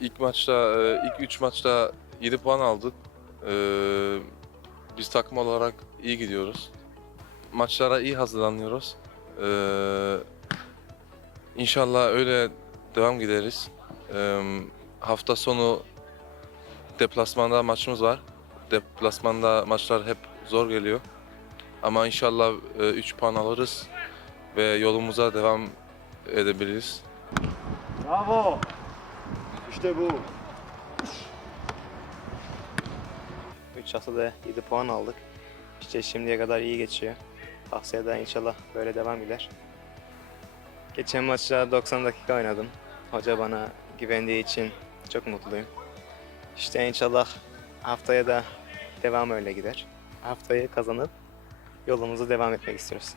ilk maçta, e, ilk 3 maçta 7 puan aldık. E, biz takım olarak iyi gidiyoruz. Maçlara iyi hazırlanıyoruz. E, inşallah öyle devam gideriz. Hafta sonu deplasmanda maçımız var. Deplasmanda maçlar hep zor geliyor. Ama inşallah 3 puan alırız ve yolumuza devam edebiliriz. Bravo. İşte bu. 3 haftada 7 puan aldık. İşte şimdiye kadar iyi geçiyor. Haftaya da inşallah böyle devam gider. Geçen maçta 90 dakika oynadım. Hoca bana güvendiği için çok mutluyum. İşte inşallah haftaya da devam öyle gider. Haftayı kazanıp yolumuza devam etmek istiyoruz.